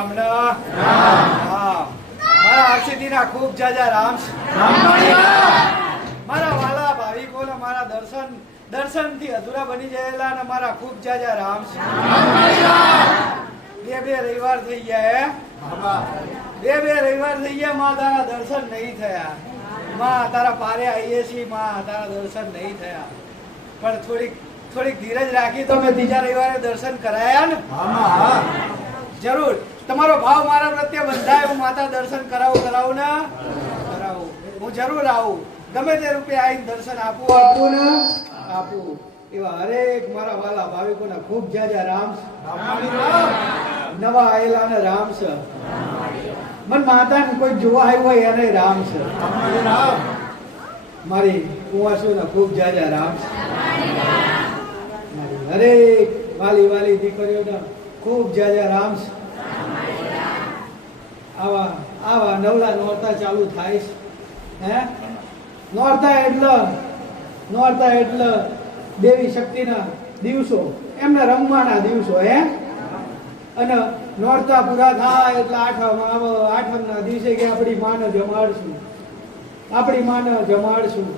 રામના રામ મારા આરસીદીના ખૂબ જાજા રામ મારા વાલા ભાવિકોને મારા દર્શનથી અધૂરા બની ગયેલા અને મારા ખૂબ જાજા રામ બે રવિવાર થઈ ગયા બે રવિવાર થઈ ગયા માં તારા દર્શન નહીં થયા માં તારા પારે આવીએ છીએ માં તારા દર્શન નહીં થયા પણ થોડીક ધીરજ રાખી તો મેં ત્રીજા રવિવારે દર્શન કરાયા ને જરૂર તમારો ભાવ મારા પ્રત્યે બંધાય હું માતા દર્શન કરાવું ને કરાવું હું જરૂર આવું ગમે તે રૂપે આવીને દર્શન આપું ને આપું એવા હરેક મારા વાલા ભાવિકોના ખૂબ જાજા રામ નવા આયેલા ને રામ છે મન માતાને કોઈ જોવા આવ્યું હોય એને રામ છે મારી કુંવાસીઓના ખૂબ જાજા રામ છે મારી હરેક વાલી દીકરીઓના ખૂબ જાજા રામ છે આવા નવલા નોરતા ચાલુ થાય છે હે નોરતા એટલે દેવી શક્તિના દિવસો એમના રમવાના દિવસો હે અને નોરતા પૂરા થાય એટલે આઠમના દિવસે કે આપણી માને જમાડશું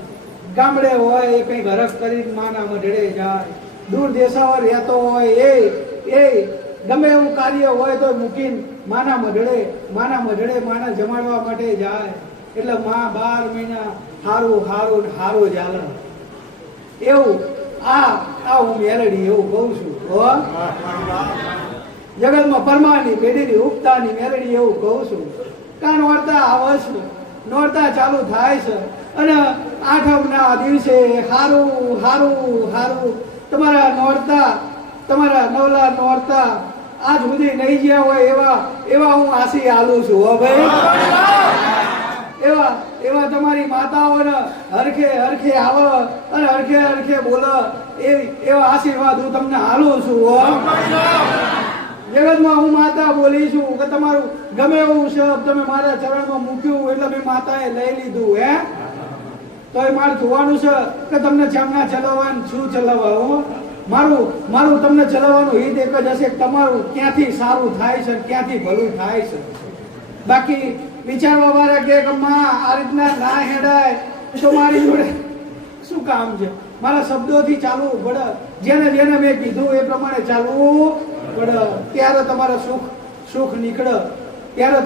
ગામડે હોય એ કઈ ઘરક કરીને માના મઢડે જાય દૂર દેશાवर રહેતો હોય એ ગમે એવું કાર્ય હોય તો મૂકીને માના મઢડે માના જમાડવા માટે જાય એટલે માં 12 મહિના હારું ચાલે એવું આ હું મેલડી એવું કહું છું જગતમાં પરમાની પેઢીની ઉપતાની મેલડી એવું કહું છું કા નોરતા આવે છે નોરતા ચાલુ થાય છે અને આઠમના દિવસે હારું તમારા નવલા નોરતા આજ સુધી નહીં ગયા હોય એવા હું આશી આલું છું હો ભાઈ એવા તમારી માતાઓને હરખે આવે અને હરખે બોલે એવા આશીર્વાદ હું તમને આલું છું હો જગતમાં હું માતા બોલી છું કે તમારું ગમે એવું શબ્દ તમે મારા ચરણમાં મૂક્યું એટલે મેં માતાએ લઈ લીધું હે તો એ મારે જોવાનું છે કે તમને જેમના ચલાવવાનું શું ચલાવવા મારું તમને ચલાવવાનું હિત એક જ હશે તમારું ક્યાંથી સારું થાય છે ક્યાંથી ભલું થાય છે બાકી વિચારવા વાળા કે માં આ રીતના ના હેડાય તો મારી જોડે શું કામ છે મારા શબ્દોથી ચાલવું પડે જેને મેં કીધું એ પ્રમાણે ચાલવું પડે ત્યારે તમારે સુખ નીકળે ત્યારે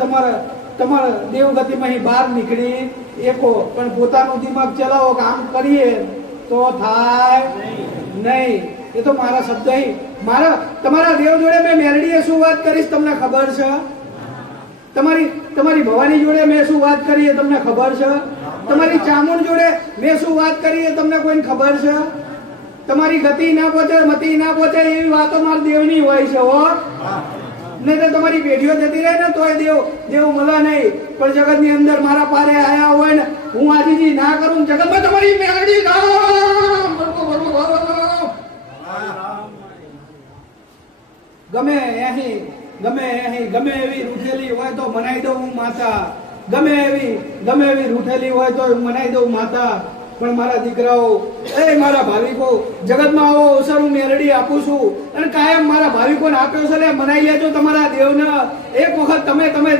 તમારે દેવગતિમાં બહાર નીકળી એકો પણ પોતાનું દિમાગ ચલાવો કે આમ કરીએ તો થાય નહીં એ તો મારા શબ્દ તમારા દેવ જોડે મેં મેલડીએ શું વાત કરીશ તમને ખબર છે તમારી ભવાની જોડે મેં શું વાત કરી તમને ખબર છે તમારી ચામુંડ જોડે મેં શું વાત કરી તમને કોઈને ખબર છે તમારી ગતિ ના પહોંચે મતિ ના પહોંચે એવી વાતો મારા દેવની હોય છે હો નહીં તો તમારી પેઢીઓ જતી રહે ને તોય દેવ મળે નહીં પણ જગતની અંદર મારા પારે આયા હોય ને હું આજીજી ના કરું જગતમાં તમારી મેલડી ગમે એવી રૂઠેલી હોય તો મનાઈ દઉં હું માતા ગમે એવી રૂઠેલી હોય તો મનાઈ દઉં માતા પણ મારા દીકરાઓ મારા ભાવિકો જગતમાં આવો અવસર હું મેલડી આપું છું અને કાયમ મારા ભાવિકોને આપ્યો છે મનાઈ લેજો તમારા દેવને એક વખત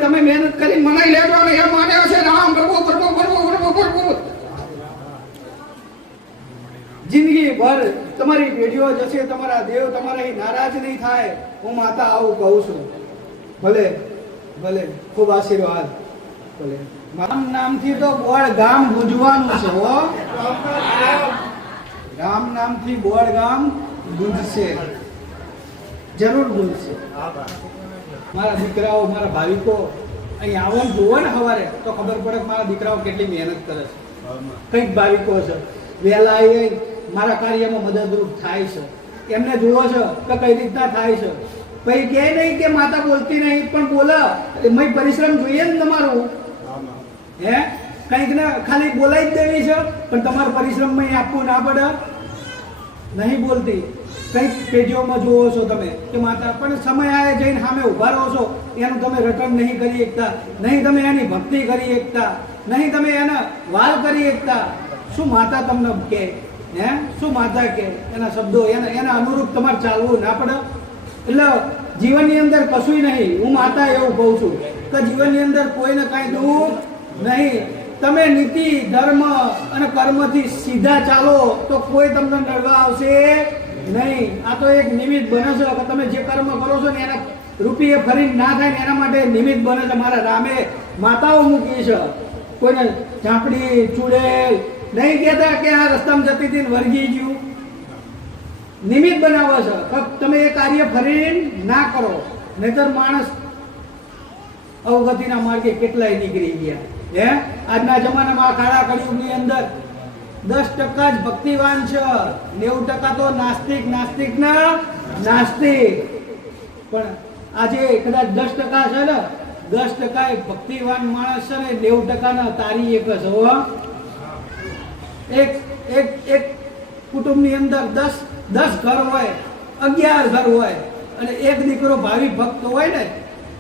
તમે મહેનત કરી મનાઈ લેજો અને એમ માન્યો છે રામ પ્રભુ જિંદગી ભર તમારી પેઢીઓ જશે તમારા દેવ તમારા નારાજ નહીં થાય હું માતા આવું કહું છું ભલે ખૂબ આશીર્વાદ ભલે રામ નામથી તો બોળ ગામ ગુંજવાનું છે હો રામ નામથી બોળ ગામ ગુંજશે જરૂર ગુંજશે મારા દીકરાઓ મારા ભાવિકો અહીં આવવાનું જોવો ને સવારે તો ખબર પડે કે મારા દીકરાઓ કેટલી મહેનત કરે છે કઈક ભાવિકો છે વહેલા આવી મારા કાર્યમાં મદદરૂપ થાય છે એમને જોવો છો કે કઈ રીતના થાય છે પછી કે નહીં કે માતા બોલતી નહીં પણ બોલે એમાં પરિશ્રમ જોઈએ ને તમારું હે કઈક ને ખાલી બોલાઈ જ દેવી છે પણ તમારે પરિશ્રમમાં આપવું ના પડે નહીં બોલતી કઈક પેઢીઓમાં જોવો છો તમે કે માતા પણ સમય આવે જઈને સામે ઉભા રહો છો એનું તમે રટણ નહીં કરી શકતા નહીં તમે એની ભક્તિ કરી શકતા નહીં તમે એના વાલ કરી શકતા શું માતા તમને કે હે શું માતા કે એના શબ્દો એના અનુરૂપ તમારે ચાલવું ના પડે એટલે જીવનની અંદર કશું નહીં. હું માતા એવું કહું છું કે જીવનની અંદર કોઈને કાંઈ દુઃખ નહીં. તમે નીતિ ધર્મ અને કર્મથી સીધા ચાલો તો કોઈ તમને નડવા આવશે નહીં. આ તો એક નિમિત્ત બને છે કે તમે જે કર્મ કરો છો ને એના રૂપિયે ફરી ના થાય ને એના માટે નિમિત્ત બને છે. મારા રામે માતાઓ મૂકી છે, કોઈને ઝાંપડી ચૂડેલ નહીં કહેતા કે આ રસ્તામાં જતી હતી વર્ગી ગયું. નિમિત્ત બનાવે છે તમે એ કાર્ય ફરી ના કરો, નહીતર માણસ અવગતિના માર્ગે કેટલાય નીકળી ગયા. હે આજના જમાનામાં કાળા કળિયુગની અંદર 10% જ ભક્તિવાન છે, 90% તો નાસ્તિક ના નાસ્તિક. પણ આજે કદાચ 10% છે ને, 10% એ ભક્તિવાન માણસ છે ને, 90% ના તારી એક છે હો. એક કુટુંબની અંદર 10 ઘર હોય, 11 ઘર હોય અને એક દીકરો ભાવિ ભક્ત હોય ને,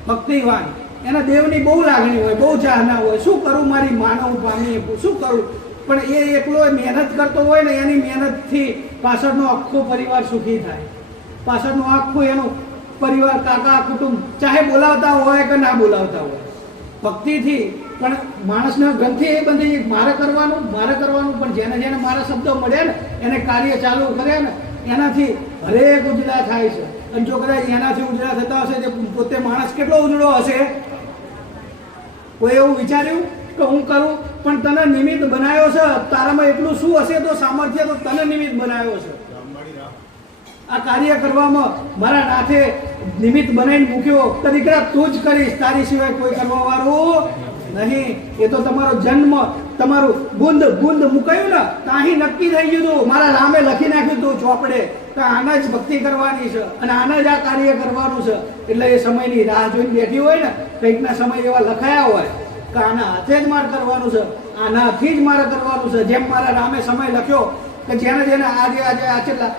ભક્તિવાન, એના દેવની બહુ લાગણી હોય, બહુ ચાહના હોય. શું કરું મારી માનવ પામી, શું કરું? પણ એ એકલો મહેનત કરતો હોય ને, એની મહેનતથી પાછળનો આખો પરિવાર સુખી થાય. પાછળનો આખું એનું પરિવાર, કાકા કુટુંબ, ચાહે બોલાવતા હોય કે ના બોલાવતા હોય, ભક્તિથી. પણ માણસના ગ્રંથિ એ બધી મારે કરવાનું પણ જેને મારા શબ્દો મળે ને એને કાર્ય ચાલુ કરે ને એનાથી હરેક ઉજળા થાય છે. અને જો કદાચ એનાથી ઉજળા થતા હશે તે પોતે માણસ કેટલો ઉજળો હશે? કોઈ એવું વિચાર્યું કે હું કરું? પણ તને નિમિત્ત બનાવ્યો છે, તારામાં એટલું શું હશે તો સામર્થ્ય તો તને નિમિત્ત બનાવ્યો છે. આ કાર્ય કરવામાં મારા નાથે નિમિત્ત બનાવીને મૂક્યો કે દીકરા તું જ કરીશ, તારી સિવાય કોઈ કરવા વાળું નહીં. એ તો તમારો જન્મ, તમારું ગુંદ મુકાયું ને ત્યાં નક્કી થઈ ગયું હતું. મારા રામે લખી નાખ્યું હતું ચોપડે કે આના જ ભક્તિ કરવાની છે અને આના જ આ કાર્ય કરવાનું છે. એટલે એ સમયની રાહ જોઈને બેઠી હોય ને, કંઈકના સમય એવા લખાયા હોય કે આના હાથે જ મારે કરવાનું છે, આનાથી જ મારે કરવાનું છે. જેમ મારા રામે સમય લખ્યો કે જેને આજે આ છેલ્લા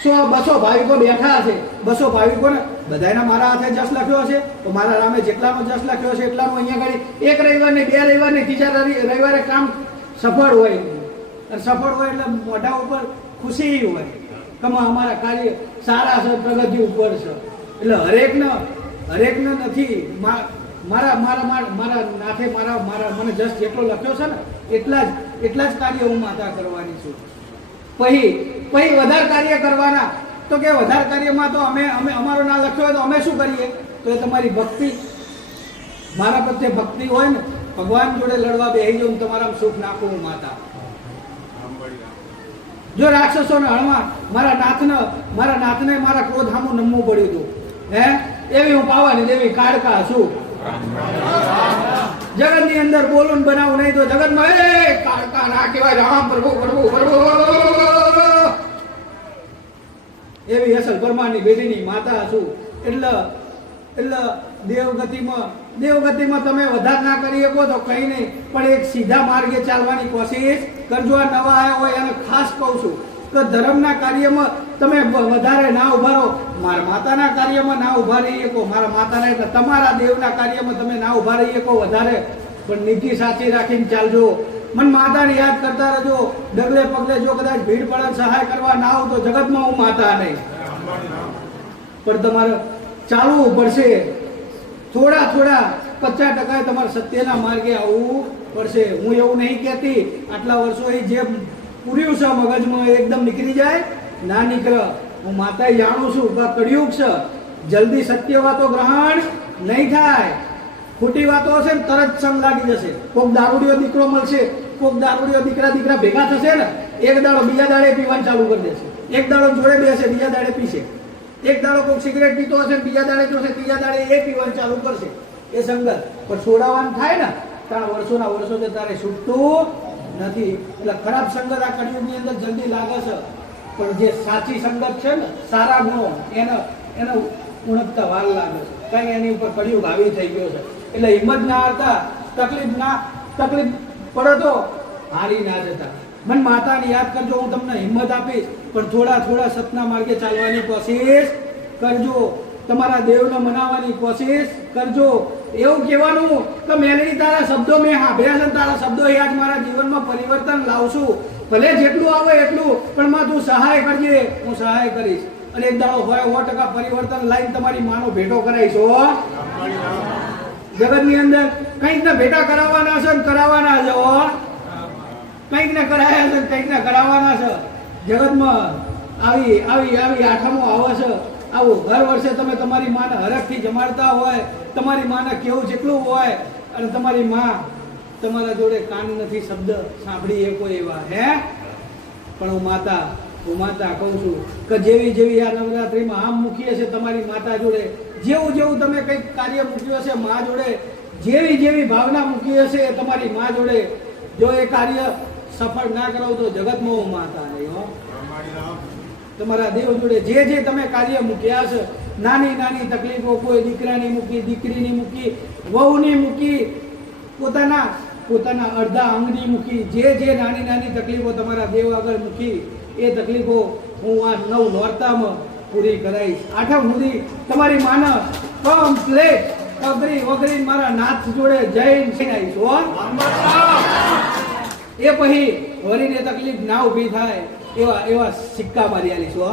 100-200 ભાવિકો બેઠા હશે, 200 ભાવિકોને બધાના મારા હાથે જસ લખ્યો હશે તો મારા રામે જેટલાનો જસ લખ્યો હશે એટલાનું અહીંયા ગાડી એક રવિવાર ને 2 રવિવાર ને 3 રવિવારે કામ સફળ હોય. અને સફળ હોય એટલે મોઢા ઉપર ખુશી હોય કે અમારા કાર્ય સારા છે, પ્રગતિ ઉપર છે. એટલે હરેકને નથી. મારા નાથે મને જસ જેટલો લખ્યો છે ને એટલા જ કાર્ય હું માતા કરવાની છું. પછી વધારે કાર્ય કરવાના તો કે વધારે કાર્યમાં તો અમે અમારો ના લખ્યો હોય તો અમે શું કરીએ? તો એ તમારી ભક્તિ, મારા પ્રત્યે ભક્તિ હોય ને, ભગવાન જોડે લડવા બેસી જાઉં તમારા સુખ નાખું માતા. જો રાક્ષસોને હળવા મારા નાથને મારા ક્રોધ સામું નમવું પડ્યું હતું. હે એવી હું પાવાની દેવી કાળકા છું. જગતની અંદર બોલું બનાવું નહીં તો જગતમાં એ કાળકા ના કહેવાય, રામ પ્રભુ એવી અસલ પરમાની બેટીની માતા છું. એટલે દેવગતિમાં તમે વધારે ના કરી શકો તો કઈ નહીં, પણ એક સીધા માર્ગે ચાલવાની કોશિશ કરજો. આ નવા આવ્યા હોય એને ખાસ કહું છું કે ધર્મના કાર્યમાં તમે વધારે ના ઉભા રહો. મારા માતાના કાર્યમાં ના ઉભા રહી શકો, મારા માતાના એટલે તમારા દેવના કાર્યમાં તમે ના ઉભા રહી શકો વધારે, પણ નીતિ સાચી રાખીને ચાલજો. મન માતાને યાદ કરતા રહેજો. ડગલે પગલે જો કદાચ ભીડ પડે સહાય કરવા ના આવું તો જગતમાં હું માતા નહીં, પણ તમારે ચાલવું પડશે. થોડા 50% તમારે સત્યના માર્ગે આવવું પડશે. હું એવું નહીં કહેતી આટલા વર્ષો જે પૂર્યું છે મગજમાં એકદમ નીકળી જાય, ના નીકળે. હું માતા જાણું છું કે કળિયુગ છે, જલ્દી સત્ય વાતો ગ્રહણ નહીં થાય. ખોટી વાતો હશે ને તરત સંગ લાગી જશે. કોઈક દારૂડિયો દીકરો મળશે, કોઈક દારૂડિયો દીકરા ભેગા થશે ને, એક દાડો બીજા દાડે પીવાનું ચાલુ કરી દેશે, એક દાડો જોડે બેસે બીજા દાડે પીશે, એક દાડો કોઈક સિગરેટ પીતો હશે બીજા દાડે જોશે, ત્રીજા દાડે એ પીવાનું ચાલુ કરશે. એ સંગત પણ છોડાવવાનું થાય ને તારા વર્ષોના વર્ષો તારે છૂટતું નથી. એટલે ખરાબ સંગત આ કળિયુગની અંદર જલ્દી લાગે છે, પણ જે સાચી સંગત છે ને, સારા ગુણો એને ઉણપતા વાર લાગે છે. કારણ એની ઉપર કળિયુગ હાવી થઈ ગયો છે. એટલે હિંમત ના આવતા, તકલીફ પડે તો હારી ના જતા. મને માતાને યાદ કરજો, હું તમને હિંમત આપીશ, પણ થોડા સતના માર્ગે ચાલવાની કોશિશ કરજો. તમારા દેવને મનાવવાની કોશિશ કરજો. એવું કહેવાનું કે મેલડી તારા શબ્દો મેં સાંભળ્યા છે, તારા શબ્દો યાદ મારા જીવનમાં પરિવર્તન લાવશું. ભલે જેટલું આવે એટલું, પણ માં તું સહાય કરજે, હું સહાય કરીશ. અને એક દાડો 100% પરિવર્તન લાઈન તમારી માનો ભેટો કરાઈશો. જગતની અંદર કંઈક ને ભેટા કરાવવાના છે ને કરાવવાના છે. કંઈક ને કરાયા છે કંઈક ને કરાવવાના છે. જગતમાં આવી આવી આવી આઠમો આવે છે. આવું દર વર્ષે તમે તમારી માને હરખથી જમાડતા હોય, તમારી માને કેવું જેટલું હોય, અને તમારી માં તમારા જોડે કાન નથી શબ્દ સાંભળી એ કોઈ એવા હે. પણ હું માતા કહું છું કે જેવી જેવી આ નવરાત્રિમાં આમ મૂકીએ છે તમારી માતા જોડે, જેવું જેવું તમે કંઈક કાર્ય મૂક્યું હશે મા જોડે, જેવી જેવી ભાવના મૂકી હશે એ તમારી મા જોડે, જો એ કાર્ય સફળ ના કરો તો જગતમાં હું માતા નહીં હો. તમારા દેવ જોડે જે જે તમે કાર્ય મૂક્યા છે, નાની નાની તકલીફો, કોઈ દીકરાની મૂકી, દીકરીની મૂકી, વહુની મૂકી, પોતાના અડધા અંગની મૂકી, જે નાની નાની તકલીફો તમારા દેવ આગળ મૂકી, એ તકલીફો હું આ 9 નોરતામાં પૂરી કરાઈશ. આઠમ સુધી તમારી માને કમ્પ્લેટ અગરી વગરી મારા નાથ જોડે જઈને આવીશ હો. એ પછી વરીને તકલીફ ના ઊભી થાય એવા સિક્કા મારી આલીશ હો.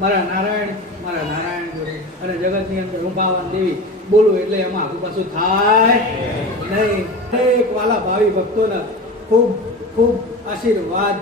મારા નારાયણ જોડે અને જગતની અંદર રૂપાવાન દેવી બોલું એટલે એમાં આખું પાછું થાય નહીં. એક વાલા ભાવિ ભક્તોને ખૂબ ખૂબ આશીર્વાદ.